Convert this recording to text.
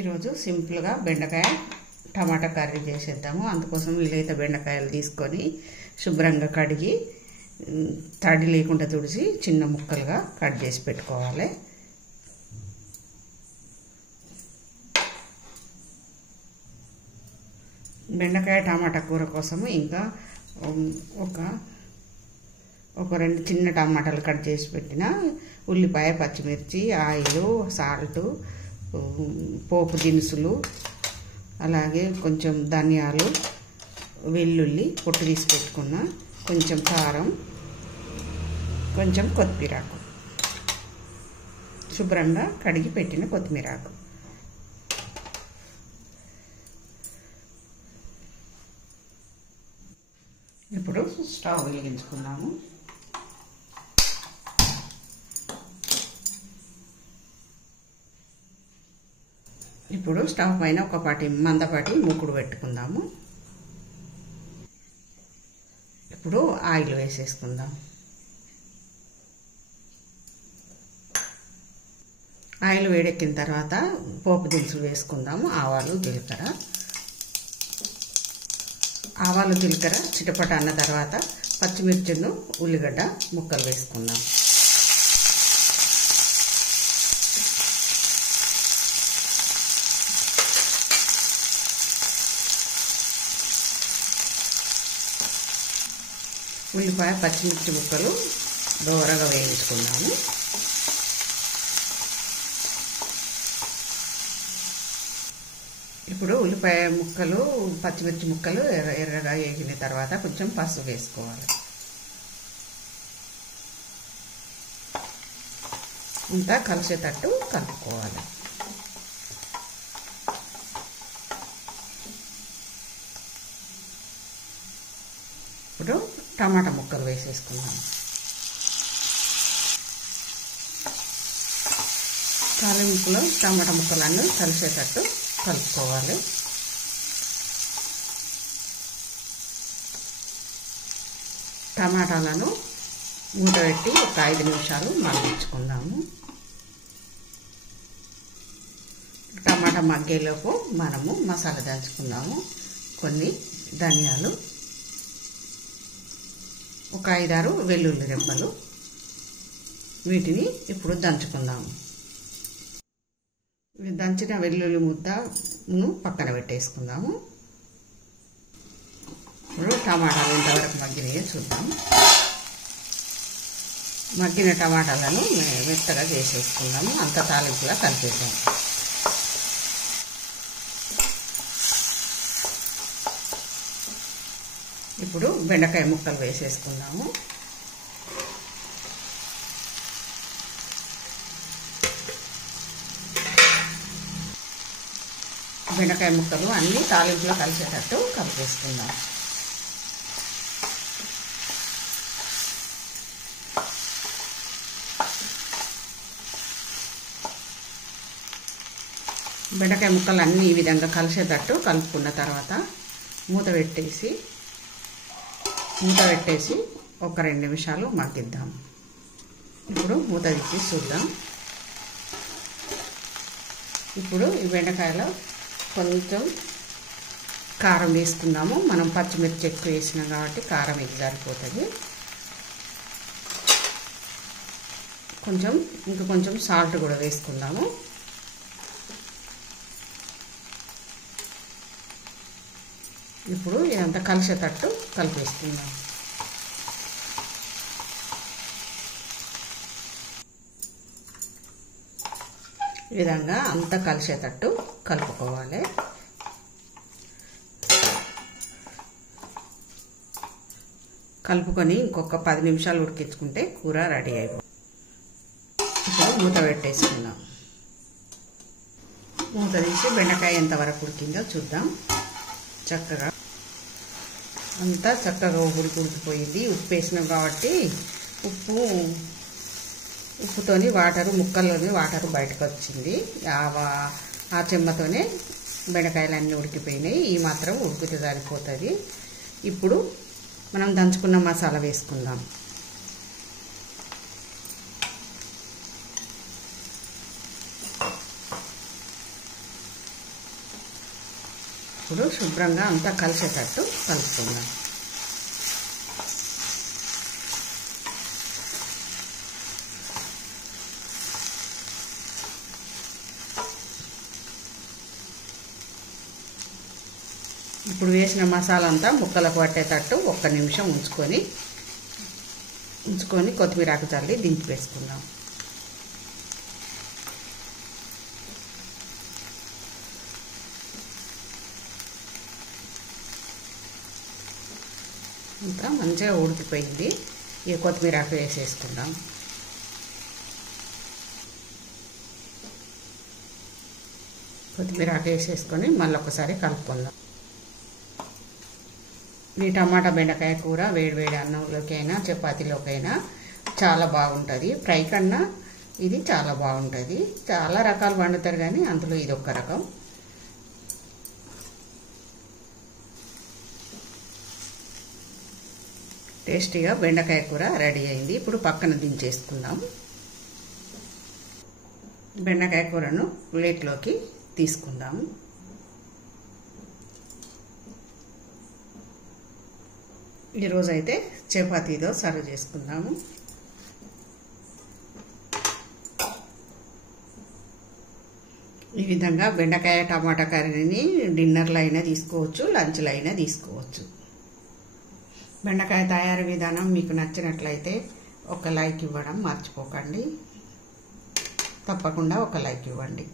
ఈరోజు సింపుల్గా బెండకాయ టమాటా కర్రీ చేసేద్దాము. అందుకోసం లేత బెండకాయలు తీసుకొని శుభ్రంగా కడిగి తడి లేకుండా తుడిచి చిన్న ముక్కలుగా కట్ చేసి పెట్టుకోవాలి. బెండకాయ టమాటా కూర కోసము ఇంకా ఒక రెండు చిన్న టమాటాలు కట్ చేసి పెట్టిన, ఉల్లిపాయ, పచ్చిమిర్చి, ఆయిల్, సాల్ట్, పోపు దినుసులు, అలాగే కొంచెం ధనియాలు, వెల్లుల్లి పొట్టు తీసి పెట్టుకున్న, కొంచెం కారం, కొంచెం కొత్తిమీరాకు, శుభ్రంగా కడిగి పెట్టిన కొత్తిమీరాకు. ఇప్పుడు స్టవ్ వెలిగించుకున్నాము. ఇప్పుడు స్టవ్ పైన ఒకపాటి మందపాటి మూకుడు పెట్టుకుందాము. ఇప్పుడు ఆయిల్ వేసేసుకుందాం. ఆయిల్ వేడెక్కిన తర్వాత పోపు దినుసులు వేసుకుందాము. ఆవాలు, జీలకర్ర. ఆవాలు, జీలకర్ర చిటపట అన్న తర్వాత పచ్చిమిర్చిను, ఉల్లిగడ్డ ముక్కలు వేసుకుందాం. ఉల్లిపాయ, పచ్చిమిర్చి ముక్కలు దోరగా వేయించుకున్నాము. ఇప్పుడు ఉల్లిపాయ ముక్కలు, పచ్చిమిర్చి ముక్కలు ఎర్రగా వేగిన తర్వాత కొంచెం పసుపు వేసుకోవాలి. అంతా కలిసేటట్టు కలుపుకోవాలి. ఇప్పుడు టమాటా ముక్కలు వేసేసుకున్నాం. తాలింపులో టమాటా ముక్కలన్నీ కలిసేటట్టు కలుపుకోవాలి. టమాటాలను మూత పెట్టి ఒక 5 నిమిషాలు మగ్గించుకుందాము. టమాటా మగ్గేలోపు మనము మసాలా దంచుకుందాము. కొన్ని ధనియాలు, ఒక 5-6 వెల్లుల్లి రెబ్బలు, వీటిని ఇప్పుడు దంచుకుందాము. దంచిన వెల్లుల్లి ముద్దను పక్కన పెట్టేసుకుందాము. ఇప్పుడు టమాటాలు ఎంతవరకు మగ్గినాయో చూద్దాం. మగ్గిన టమాటాలను మెత్తగా చేసేసుకుందాము. అంత తాలింపులా కలిపేద్దాం. ఇప్పుడు బెండకాయ ముక్కలు వేసేసుకుందాము. బెండకాయ ముక్కలు అన్నీ తాలింపులో కలిసేటట్టు కలిపేసుకుందాం. బెండకాయ ముక్కలు అన్నీ ఈ విధంగా కలిసేటట్టు కలుపుకున్న తర్వాత మూత పెట్టేసి ఒక 2 నిమిషాలు మగ్గిద్దాం. ఇప్పుడు మూత తీసి చూద్దాం. ఇప్పుడు ఈ బెండకాయలో కొంచెం కారం వేసుకుందాము. మనం పచ్చిమిర్చి ఎక్కువ వేసినాం కాబట్టి కారం ఇది సరిపోతుంది. ఇంకా కొంచెం సాల్ట్ కూడా వేసుకుందాము. ఇప్పుడు ఇదంతా కలిసేటట్టు కలిపేసుకుందాం. ఈ విధంగా అంతా కలిసేటట్టు కలుపుకోవాలి. కలుపుకొని ఇంకొక 10 నిమిషాలు ఉడికించుకుంటే కూర రెడీ అయిపోతుంది. ఇప్పుడు మూత పెట్టేసుకుందాం. మూత తీసి బెండకాయ ఎంతవరకు ఉడికిందో చూద్దాం. అంతా చక్కగా ఉడికిపోయింది. ఉప్పు వేసినాం కాబట్టి ఉప్పుతోని ముక్కల్లోని వాటరు బయటకు వచ్చింది. ఆ చెమ్మతోనే బెండకాయలు అన్నీ ఉడికిపోయినాయి. ఈ మాత్రం ఉడికితే సరిపోతుంది. ఇప్పుడు మనం దంచుకున్న మసాలా వేసుకుందాం. ఇప్పుడు శుభ్రంగా అంతా కలిసేటట్టు కలుపుకుందాం. ఇప్పుడు వేసిన మసాలా అంతా ముక్కలకు పట్టేటట్టు 1 నిమిషం ఉంచుకొని కొత్తిమీర ఆకు చల్లి దించి వేసుకుందాం. అంతా మంచిగా ఉడికిపోయింది. ఈ కొత్తిమీర ఆకు వేసేసుకుందాం. కొత్తిమీర ఆకు వేసేసుకొని మళ్ళీ ఒకసారి కలుపుకుందాం. ఈ టమాటా బెండకాయ కూర వేడివేడి అన్నంలోకైనా చపాతీలోకైనా చాలా బాగుంటుంది. ఫ్రై కన్నా ఇది చాలా బాగుంటుంది. చాలా రకాలు వండుతారు కానీ అందులో ఇది ఒక రకం. టేస్టీగా బెండకాయ కూర రెడీ అయింది. ఇప్పుడు పక్కన దించేసుకుందాం. బెండకాయ కూరను ప్లేట్లోకి తీసుకుందాం. ఈరోజైతే చపాతీతో సర్వ్ చేసుకుందాము. ఈ విధంగా బెండకాయ టమాటా కర్రీని డిన్నర్లో అయినా తీసుకోవచ్చు, లంచ్లో అయినా తీసుకోవచ్చు. బెండకాయ తయారీ విధానం మీకు నచ్చినట్లయితే ఒక లైక్ ఇవ్వడం మర్చిపోకండి. తప్పకుండా ఒక లైక్ ఇవ్వండి.